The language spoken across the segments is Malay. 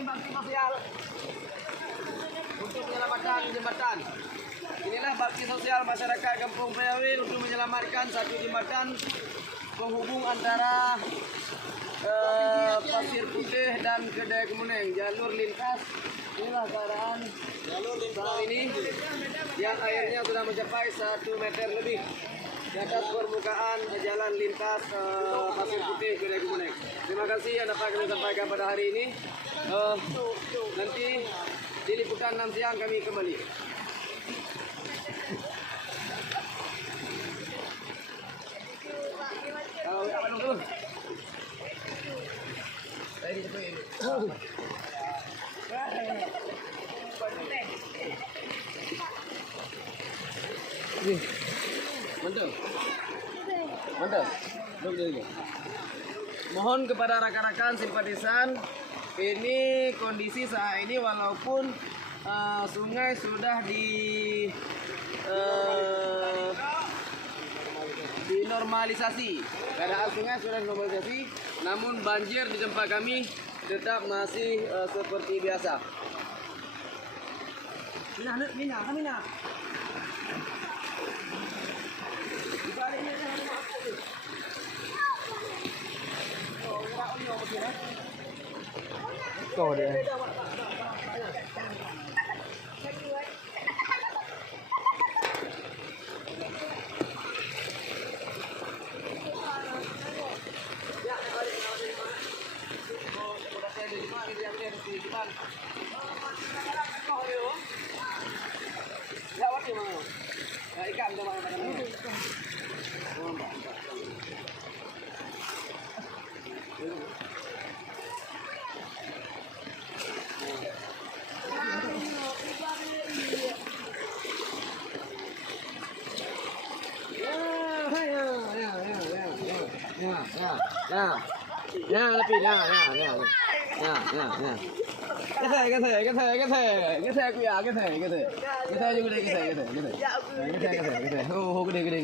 bakti sosial untuk menyelamatkan jembatan. Inilah bakti sosial masyarakat Kampung Prayawi untuk menyelamatkan satu jembatan penghubung antara Pasir Putih dan Kedai Kemuning, jalur lintas. Inilah keadaan jalur lintas ini yang airnya sudah mencapai 1 meter lebih di atas permukaan jalan lintas Pasir Putih Kedai Kemuning. Terima kasih yang dapat kami sampaikan pada hari ini. Nanti di liputan 6 siang kami kembali. Kalau apa dulu? Saya dicepetin. Mantap. Mantap. Mohon kepada rakan-rakan simpatisan, ini kondisi saat ini walaupun sungai sudah dinormalisasi, keadaan sungai sudah dinormalisasi, namun banjir di tempat kami tetap masih seperti biasa. Mina. Kau dia. Ikan Ya, lebih ya. Cái xe kìa, cái xe như cái này, ô cái đây như cái này,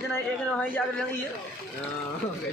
cái này hay ra cái đang ý. Cái